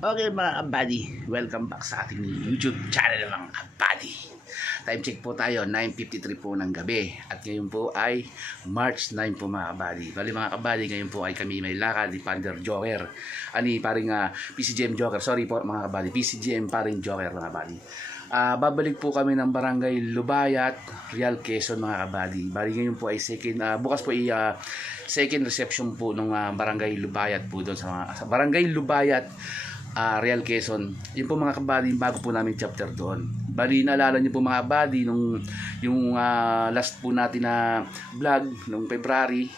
Okay mga kabady, welcome back sa ating YouTube channel mga kabady. Time check po tayo, 9:53 po ng gabi. At ngayon po ay March 9 po mga kabady. Bali mga kabady, ngayon po ay kami may lakad ni Pander Joker. Ani paring PCGM Joker, sorry po mga kabady, PCGM paring Joker mga kabady. Babalik po kami ng Barangay Lubayat, Real Quezon mga kabady. Bali ngayon po ay bukas po ay second reception po ng Barangay Lubayat po doon sa Barangay Lubayat, Real Quezon. Yun po mga kabady, bago po namin chapter doon. Bali, naalala niyo po mga kabady yung last po natin na vlog nung February.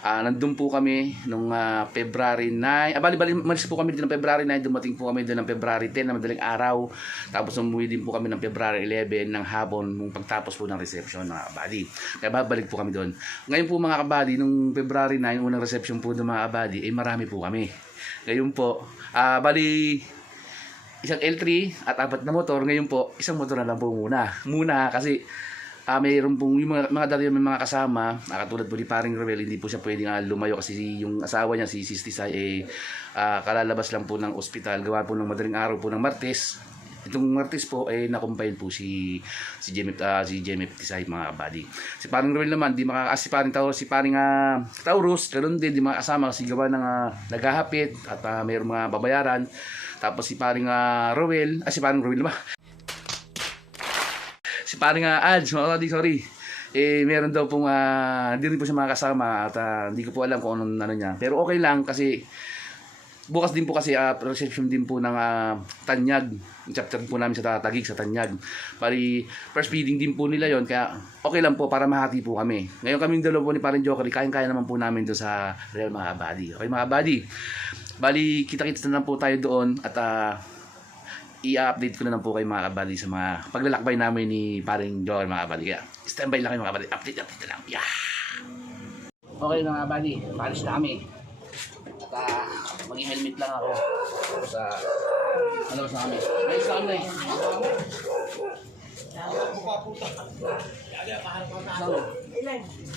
Nandun po kami nung February 9. Bali, malis po kami din ng February 9. Dumating po kami din ng February 10 na madaling araw. Tapos umuwi din po kami ng February 11 ng hapon nung pagtapos po ng reception mga kabady. Kaya babalik po kami doon. Ngayon po mga kabady, nung February 9, unang reception po ng mga kabady, marami po kami. Ngayon po, bali isang L3 at 4 na motor. Ngayon po, isang motor na lang po muna kasi mayroon pong yung mga dati may mga kasama, katulad po ni Paring Rebel, hindi po siya pwedeng lumayo kasi yung asawa niya si Tisay kalalabas lang po ng ospital, gawa po ng madaling araw po ng Martes. Itong Martes po nakumpayan po si Jemep Tisay mga kabady. Si Paring Rebel naman di si Paring Taurus, ganoon din di makakasama kasi gawa ng naghahapit at mayroong mga babayaran. Tapos si Paring Roel, si Paring Roel ba? Si Paring Ads, sorry. Meron daw pong hindi rin po siya makakasama at hindi ko po alam kung anong niya. Pero okay lang kasi bukas din po kasi reception din po ng Tanyag. Chapter po namin sa Taguig sa Tanyag. Bali, first feeding din po nila yon, kaya okay lang po para mahati po kami. Ngayon kaming dalawa po ni Paring Joker, kayang-kaya naman po namin doon sa Real mga kabady. Okay mga kabady. Bali, kita-kita na lang po tayo doon at i-update ko na lang po kayo mga kabady sa mga paglalakbay namin ni Paring Joker mga kabady. Kaya standby lang kayo mga kabady. Update na lang. Yeah! Okay mga kabady, palis na kami. At mag-helmet lang ako sa ano sa kami. Ayos na kami.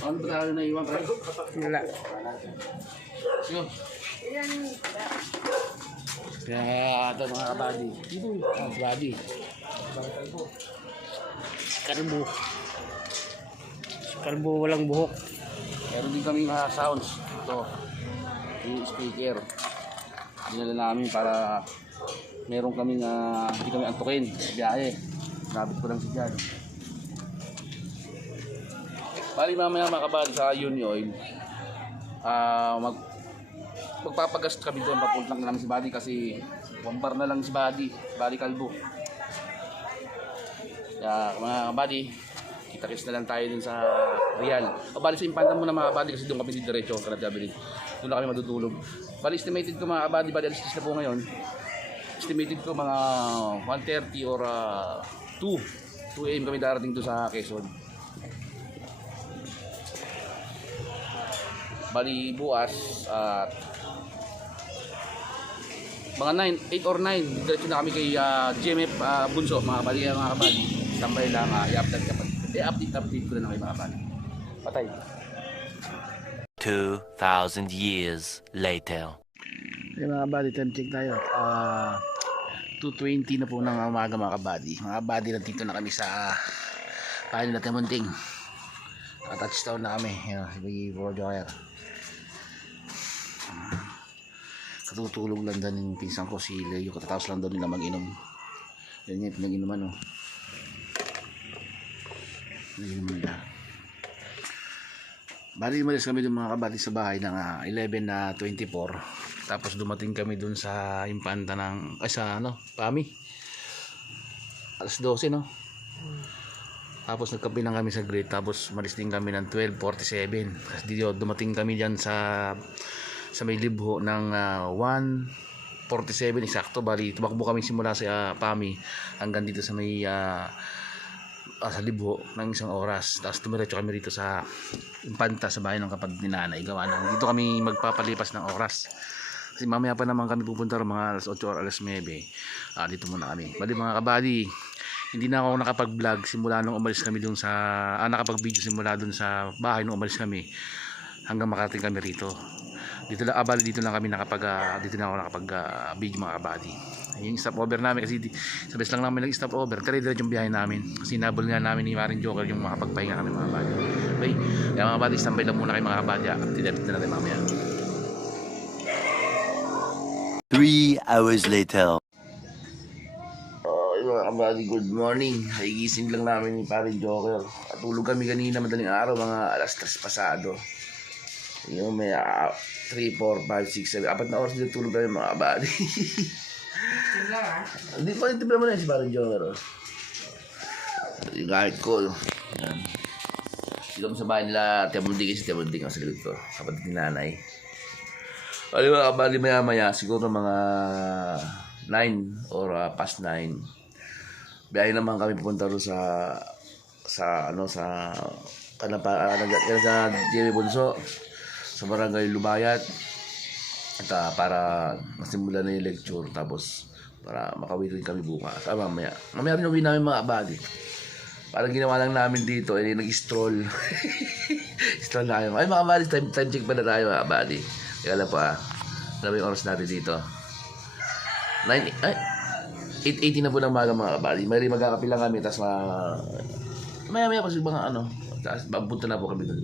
Ano ba tayo na iwan pa? Wala. Sige. Kaya ito mga kabady. Dito kabady. Karbo walang buhok. Meron din kaming sounds. Ito. Yung speaker. Dinala namin para meron kaming hindi kami antukin sa biyahe. Nabit ko lang si Jan. Bali mamaya mga kabady sa Unioil. Magpapagas kami doon, papunta na namin si Buddy kasi wambar na lang si Buddy Kalbo. Kaya mga Buddy, kita-kits na lang tayo dun sa Real. Bali sa Impanta muna mga Buddy kasi doon kami diretso ang Kanat-Gabirin. Doon na kami matutulog. Bali estimated ko mga Buddy, alas 10 na po ngayon. Estimated ko mga 1:30 or 2 AM kami darating doon sa Quezon. Bali bukas mga 8 or 9 diretso na kami kay GMF Bunso mga kabady. Tambay lang i-update ko na kay mga kabady. Patay. 2,000 years later. Okay mga kabady, time check tayo. 2:20 na po ng umaga mga kabady. Mga kabady, nandito na kami sa bahay nila Temunting. Touchdown na kami. Si Joker. Katutulog lang doon yung pinsang ko si Leo, katatapos lang doon nila mag-inom. Yan yung pinag-inuman pinag-inuman nila. Bali umalis kami doon mga kabady sa bahay ng 11:24. Tapos dumating kami doon sa Impanta ng Pami alas 12 no. Tapos nagkape lang kami sa Great. Tapos umalis din kami ng 12:47. Kasi dumating kami dyan sa may libho ng 1:47 eksakto. Bali tumakbo kami simula sa Pami hanggang dito sa may sa libho ng 1 oras. Tapos tumiretso kami rito sa Impanta sa bahay ng kapatid ni nanay. Gawa ng dito kami magpapalipas ng oras kasi mamaya pa naman kami pupunta rin mga alas 8 or alas 9. Dito muna kami. Bali mga kabady, hindi na ako nakapag-vlog simula nung umalis kami dun sa nakapag-video simula dun sa bahay nung umalis kami hanggang makarating kami rito. dito lang kami dito na ako nakapag video mga kabady. Yung stop over namin kasi sa best lang namin nag-stop over, dire-diretso yung biyahe namin kasi nabol nga namin ni Marin Joker yung makapagpahinga kami mga kabady. Okay, kaya mga kabady, standby lang muna kayo mga kabady, update na natin mamaya. 3 hours later. Mga kabady, good morning. Higising lang namin ni Parin Joker. At tulog kami kanina madaling araw, mga alas 3 pasado. Yung may 3, 4, 5, 6, 7, 4 na oras dito tulog kami mga kabady. Hindi pa, tibla mo na yun si Parin Joker. Yung kahit ko. Yan. Dito kami sa bahay nila, Tiamundi kasi Tiamundi ang sa likod ko. Kapatid ni nanay. Ay mga kabady, maya siguro mga 9 or past 9. Biyahe naman kami pupunta doon sa Jimmy Bunso sa Barangay Lumayat at para masimulan na yung lecture, tapos para makawin kami bukas. Mamaya rin uwi namin mga kabady. Parang ginawa lang namin dito, nag-stroll. Stroll na kayo. Ay mga kabady, time check pa na tayo mga kabady. Kaya lang po alam yung oras natin dito. 8:80 na po ng maga mga kabady. May magkakapi lang kami, tapos maya pa sa mga tapos babunta na po kami doon.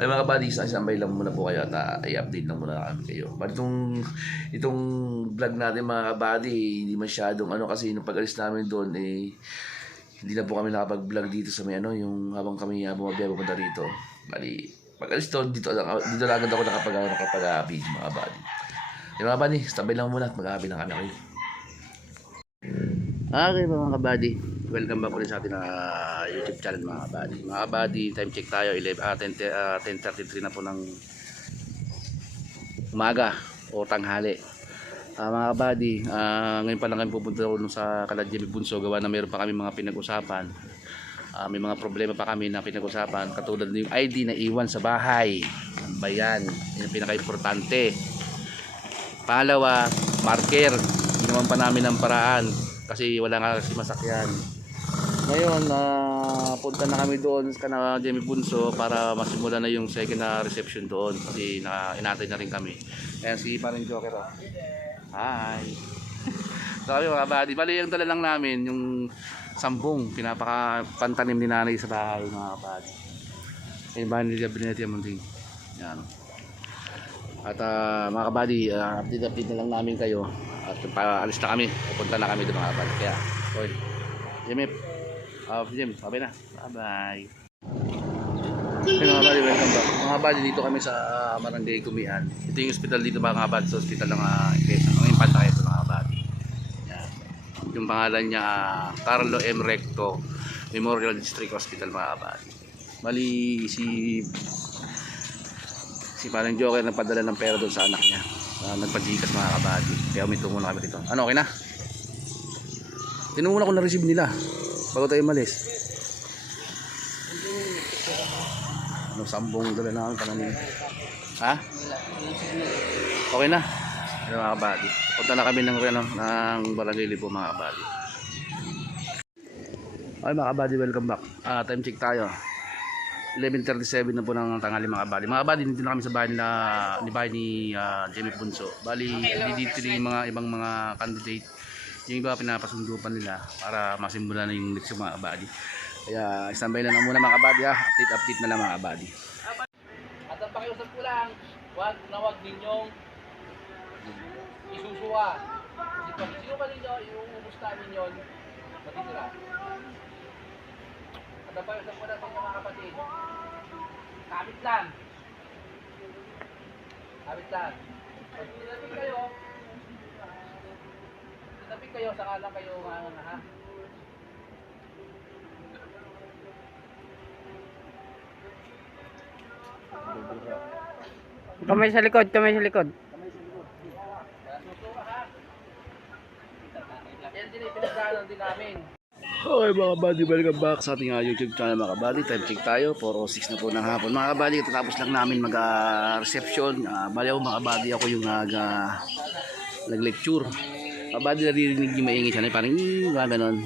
Ay mga kabady, isambay lang muna po kayo at i-update lang muna kami kayo. But itong vlog natin mga kabady, hindi masyadong kasi nung pag-alis namin doon hindi na po kami nakapag-vlog dito sa may yung habang kami bumabiyay pupunta dito. Bali, pag-alis doon, dito lang agad ako nakapag-video mga kabady. Ay mga kabady, stabay lang muna at mag-happy lang kami kayo. Okay mga kabady, welcome back ulit sa ating YouTube channel mga kabady. Mga kabady, time check tayo, 10:33 na po ng umaga o tanghali. Mga kabady, ngayon pa lang kami pupunta sa Jimmy Bunso, gawa na meron pa kami mga pinag-usapan. May mga problema pa kami na pinag-usapan, katulad ng ID na iwan sa bahay. Ano ba yan? Yan ang pinaka-importante. Pangalawa, marker. Ginawan pa namin ng paraan kasi wala nga kasi masakyan. Ngayon, punta na kami doon sa Jimmy Bunso para masimula na yung second na reception doon kasi inatay na rin kami. Ayan si Parin Joker. Hi! So kami mga kabady, bali yung dala lang namin yung sambong pinapakapantanim ni nanay sa bahay mga kabady. Yung bahay nila Binete Munting. Yan. At mga kabady, update na lang namin kayo. At paalis na kami, pupunta na kami doon mga kabady. Kaya, okay. Jim, sabay na. Bye-bye. Hey mga kabady, welcome back. Mga kabady, dito kami sa Barangay Kumian. Ito yung hospital dito mga kabady, sa hospital ng Quezon. Ang impanta ito mga kabady. Yan. Yung pangalan niya, Carlo M. Recto Memorial District Hospital mga kabady. Bali, si Parang Joker nagpadala ng pera doon sa anak niya. Nagpajikas mga kabady. Kaya umitungo na kami dito. Ano, okay na? Tinungo na ko na-receive nila bago tayo malis. Sambong dala na kami. Ha? Okay na? Ano mga kabady? Punta na kami ng Barangay Lipo mga kabady. Okay mga kabady, welcome back. Time check tayo. 11:37 na po ng tanghali mga kabady. Mga kabady, dito na kami sa bahay ni Jimmy Bunso. Bali, dito yung mga ibang mga candidate. Yung iba pinapasundupan nila para masimulan na yung leksyon mga kabady. Kaya standby na lang muna mga kabady. Update na lang mga kabady. At ang pakiusap ko lang, wag ninyong isusuwa. Kasi pag sino ba ninyo, iuubos namin yun, matitira. At ang pakiusap ko lang mga kapatid, kapit lang. Pag tinapik kayo, saka lang kayo ha. Kamay sa likod. Yan din pinagdaanan din namin. Okay mga kabady, welcome back sa ating YouTube channel mga kabady. Time check tayo, 4:06 na po ng hapon. Mga kabady, katapos lang namin mag-reception. Bali ako mga kabady, ako yung nag-lecture. Kabady, naririnig yung maingay siya. Parang gano'n.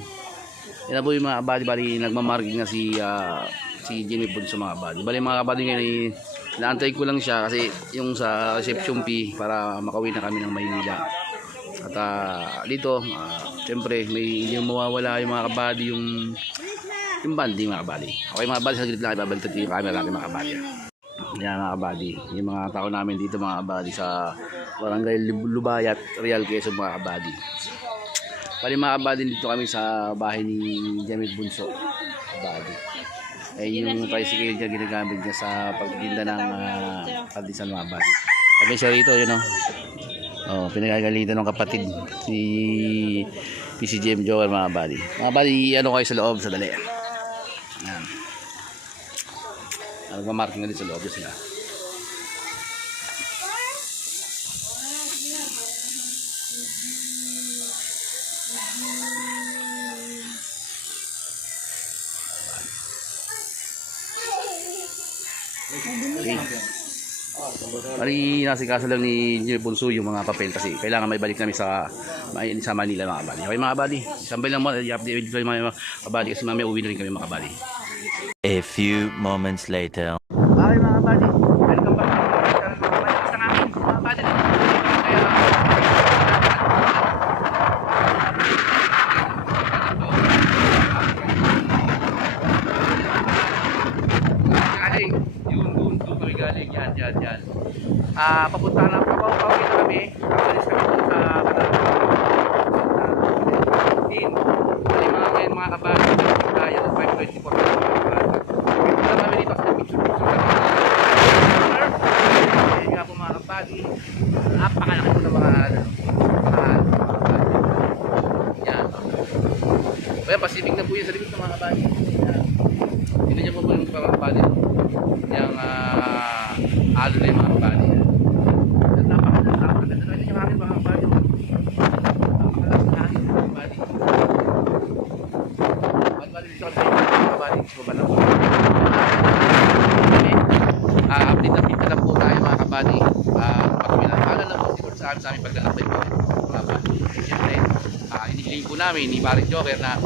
Yan na po yung mga kabady, bali nagmamarking na si Jimmy Bunso mga kabady. Bali mga kabady ngayon Naantay ko lang siya kasi yung sa reception fee para makauwi na kami ng Maynila. At dito, syempre may hindi mawawala yung mga kabady, yung banding mga kabady. Okay mga kabady, saglit lang ibabaliktad ko yung camera natin mga kabady. Yan mga kabady, yung mga tao namin dito mga kabady sa Barangay Lubayat, Real Quezon mga kabady. Pali mga kabady, dito kami sa bahay ni Jamil Bunso kabady. Eh yung tricycle niya ginagamit niya sa pagtinda ng kaldisan mga kabady. Sabi siya rito, yun o. Oh, pinagagalitan ng kapatid si PCGM Joker mga kabady. Mga kabady, ano kayo sa loob sa dali. Yan. Nagmamarking na din sa loob sila. Okay. Mali nasikaso lang ni Engineer Bunso yung mga papel kasi kailangan may balik namin sa Manila mga kabady. Okay mga kabady, sambay lang mo, i-update ko yung mga kabady kasi mamaya uwi na rin kami mga kabady. A few moments later. Okay mga kabady, welcome back to our channel mga kabady. Basta namin mga kabady din. Galing, doon kami galing, yan. Papunta na, pauwi na kami, alis kami doon sa din. Ay mga ngayon mga kabady, tayo 524 mga kabady. Punta kami dito sa picture. Ayun nga po mga kabady, napakalaki po ng mga yan. Kaya Pacific na po yun sa likod ng mga kabady. Hindi niyo po po yung mga kabady. Yung alo na yung mga kabady. Napakaganda na yung hangin mga kabady. Napakalakas na hangin mga kabady. Kabady dito kasi mga kabady. Subaba na po. Update na po tayo mga kabady. Pagkakala na po siguro sa aming paglalakbay po mga kabady. Siyempre, inihiling po namin ni Paring Joker na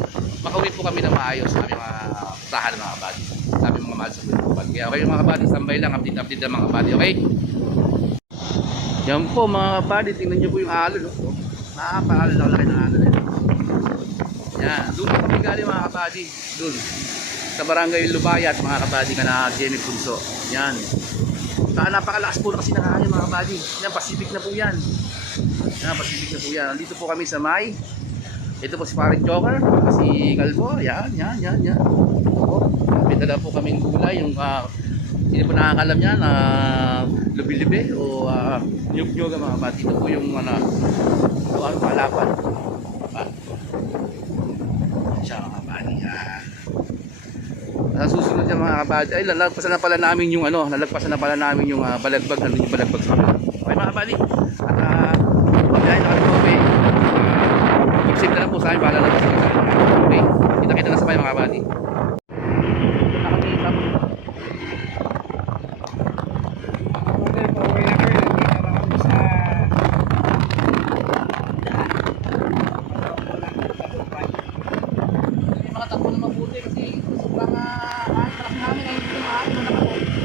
makauwi po kami ng maayos sa aming mga tahan mga kabady. Sa aming mga mahal sa buwan. Kaya okay mga kabady, tambay lang, update na mga kabady, okay? Yan po mga kabady, tingnan nyo po yung alon. No? Nakakaalon ako laki ng alon. Yan, doon po kami galing mga kabady. Doon, sa Barangay Lubayat mga kabady ka na Jenny Punso. Yan. Napakalakas po na kasi nakakanya mga kabady. Yan, Pacific na po yan. Yan, Pacific na po yan. Dito po kami sa May. Ito po si Paring Joker, si Calvo. Yan. O, may dala po kaming gulay. Yung hindi po nakakalam yan, lubi-libi o nyug-nyug mga kabady. Ito po yung palapan. Siya mga kabady. Sa susunod niya mga kabady, ay lalagpasan na pala namin yung balagbag, nandun yung balagbag sa mga. Okay mga kabady. At dahil nakalimuwi, keep na lang po sa akin, bahala na po sa akin. Okay, kita-kita na sa mga kabady.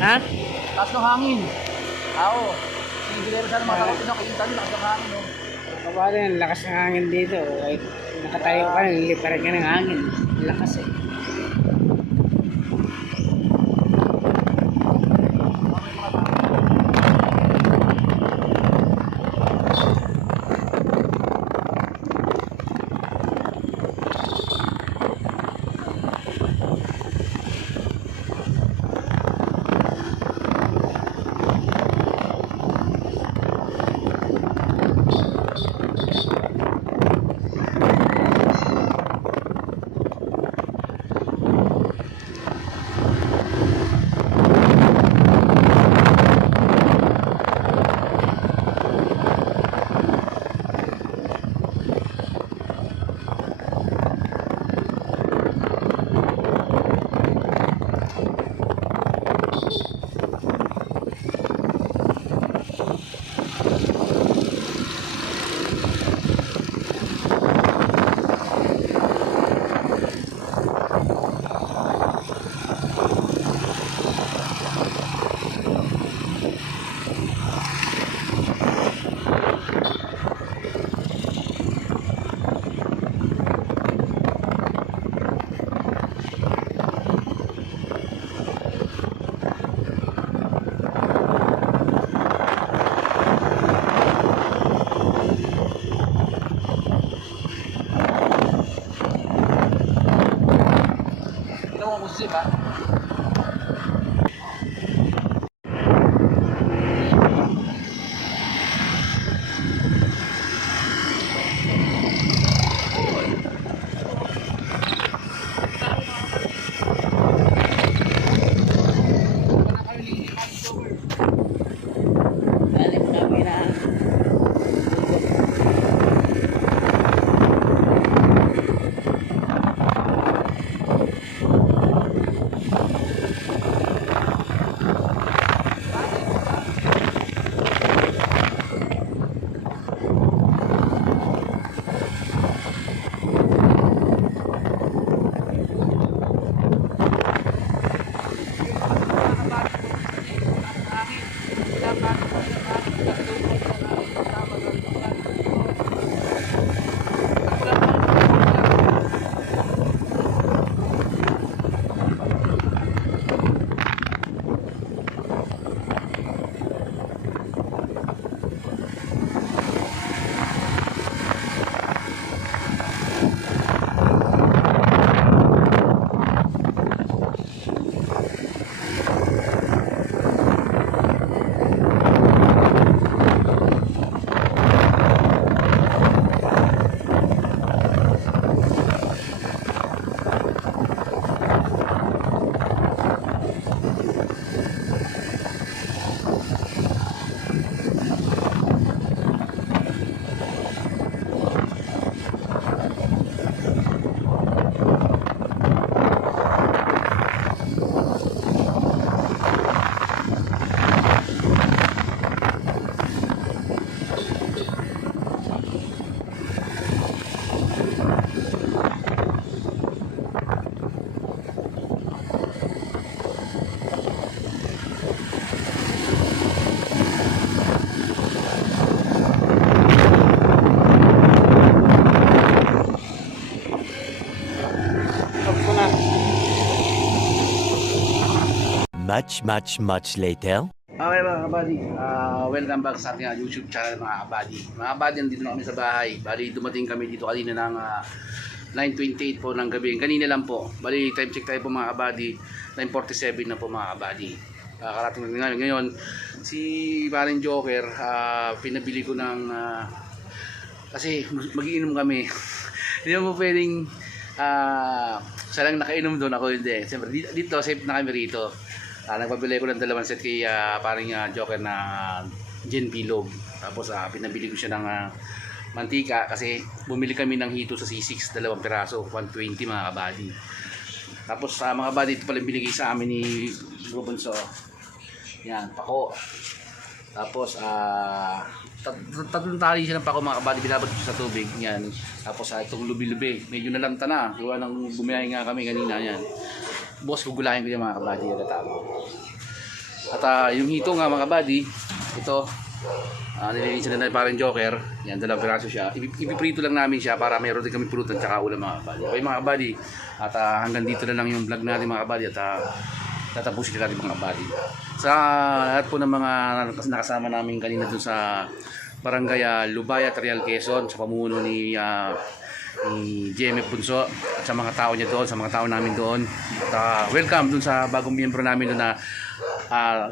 Ha? Taas ng hangin. Oo. Sigilero sana mga kapatid na kayong tali, lakas ng hangin. No? Kabady, ang lakas ng hangin dito. Kahit nakatayo ka, nililiparan ka ng hangin. Ang lakas eh. Exclusive ha. Galing kami na. Much later. Okay mga kabady, welcome back sa ating YouTube channel mga kabady. Mga kabady, nandito na kami sa bahay. Bali, dumating kami dito kanina ng 9:28 po ng gabi. Kanina lang po. Bali, time check tayo po mga kabady. 9:47 na po mga kabady. Karating na ngayon. Si Paring Joker, pinabili ko ng... kasi mag-iinom kami. Hindi mo pwedeng... siya lang nakainom doon, ako hindi. Siyempre, dito safe na kami rito. Nagpabili ko ng 2 set kay Paring Joker na gin bilog. Tapos pinabili ko siya ng mantika kasi bumili kami ng hito sa C6, 2 piraso, 120 mga kabady. Tapos mga kabady, ito pala binigay sa amin ni Robinso. Yan, pako. Tapos tatlong tali siya ng pako mga kabady, binabad ko sa tubig. Yan. Tapos itong lubi-lubi, medyo nalanta na. Gawa ng bumiyahe nga kami kanina yan. Boss, gugulahin ko yung mga kabady at yung hito nga mga kabady, ito nilinisan na Paring Joker. Yan, 2 piraso siya. Ipiprito lang namin siya para mayroon din kami pulutan tsaka ulam mga kabady. Okay mga kabady, at hanggang dito na lang yung vlog natin mga kabady at tatapusin natin mga kabady. Sa lahat po ng mga nakasama namin kanina dun sa Barangay Lubaya, Real Quezon, sa pamuno ni JMF Bunso at sa mga tao niya doon, sa mga tao namin doon. At welcome dun sa bagong miyembro namin doon na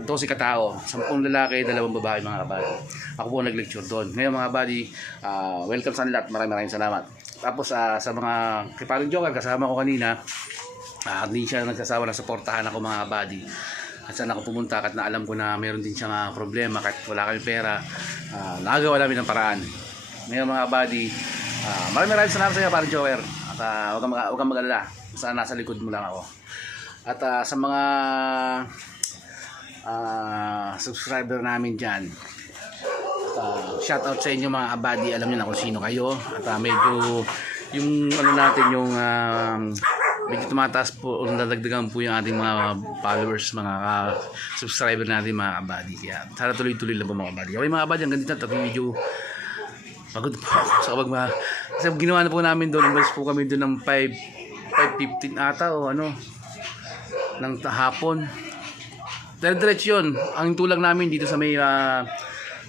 12 katao, 10 lalaki, 2 babae mga kabady. Ako po nag-lecture doon. Ngayon mga kabady, welcome sa nila at maraming salamat. Tapos sa mga kay Paring Joker, kasama ko kanina, hindi siya nagsasawa na suportahan ako mga kabady. At saan ako pumunta at na alam ko na meron din siyang problema kahit wala kami pera, nagawa namin ng paraan. Ngayon mga kabady, maraming salamat sa iyo Paring Joker. At huwag kang mag-alala, basta nasa likod mo lang ako. At sa mga subscriber namin dyan, shout out sa inyo mga kabady. Alam niyo na kung sino kayo. At medyo yung ano natin, yung medyo tumataas po, nadagdagan po yung ating mga followers, mga subscriber natin mga kabady. Kaya sana tuloy-tuloy lang po mga kabady. Okay mga kabady, hanggang dito na medyo pagod po ako sa kapag kasi ginawa na po namin doon, umalis po kami doon ng 5:15 ata o ano ng hapon. Diretso yun. Ang tulang namin dito sa may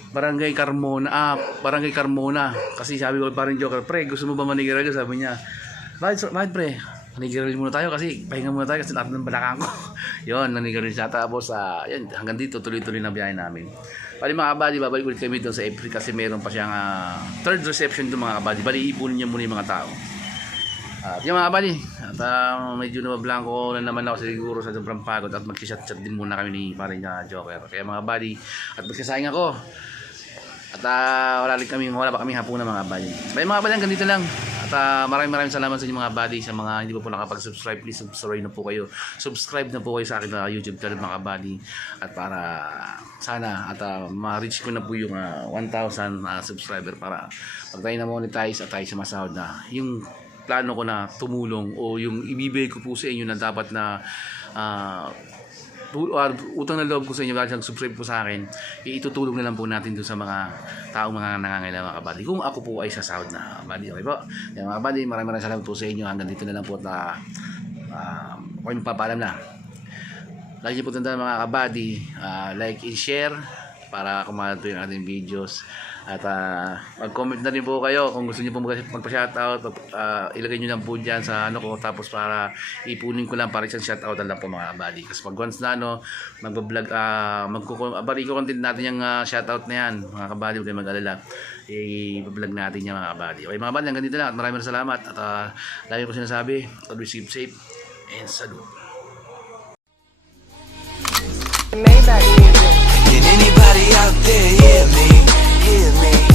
Barangay Carmona. Barangay Carmona. Kasi sabi ko Paring Joker, pre, gusto mo ba manigarilyo? Sabi niya, bakit pre? Nanigiril muna tayo kasi pahinga muna tayo kasi lahat ng balakang ko. Yun, nanigiril siya. Tapos, yan, hanggang dito, tuloy-tuloy na biyahe namin. Bali mga kabady, babalik ulit kami doon sa April kasi meron pa siyang third reception doon mga kabady. Bali, ipunin niya muna yung mga tao. At yung mga kabady, at medyo nabablanko na naman ako siguro sa sobrang pagod at mag-chat-chat din muna kami ni paring Joker. Kaya mga kabady, at magkasayang ako. At wala pa kami hapon na mga buddy. May mga buddy, ganito lang. At maraming salamat sa inyo mga buddy. Sa mga hindi pa po nakapag-subscribe, please subscribe na po kayo. Subscribe na po kayo sa akin na YouTube channel mga buddy. At para sana at ma-reach ko na po yung 1,000 subscriber para pag tayo na monetize at tayo sumasahod na. Yung plano ko na tumulong o yung ibibigay ko po sa inyo na dapat na utang na loob ko sa inyo dahil subscribe po sa akin, itutulong na lang po natin doon sa mga taong mga nangangailangan mga kabady kung ako po ay sasahod na kabady. Okay po? Kaya mga kabady, maraming salamat po sa inyo. Hanggang dito na lang po at ako yung papaalam na. Lagi niyo po tandaan mga kabady, like and share para kumalat po yung ating videos. At mag-comment na rin po kayo kung gusto niyo po magpa-shoutout, ilagay niyo lang po diyan sa ano ko, tapos para ipunin ko lang para isang shoutout lang po mga kabady. Kasi pag once na magba-vlog, bari ko content natin yung shoutout na yan mga kabady, huwag kayong mag-alala, i-vlog natin yan mga kabady. Okay mga kabady, hanggang dito lang at maraming salamat at lagi ko sinasabi, always keep safe and salute. Can anybody out there hear me? Hear me?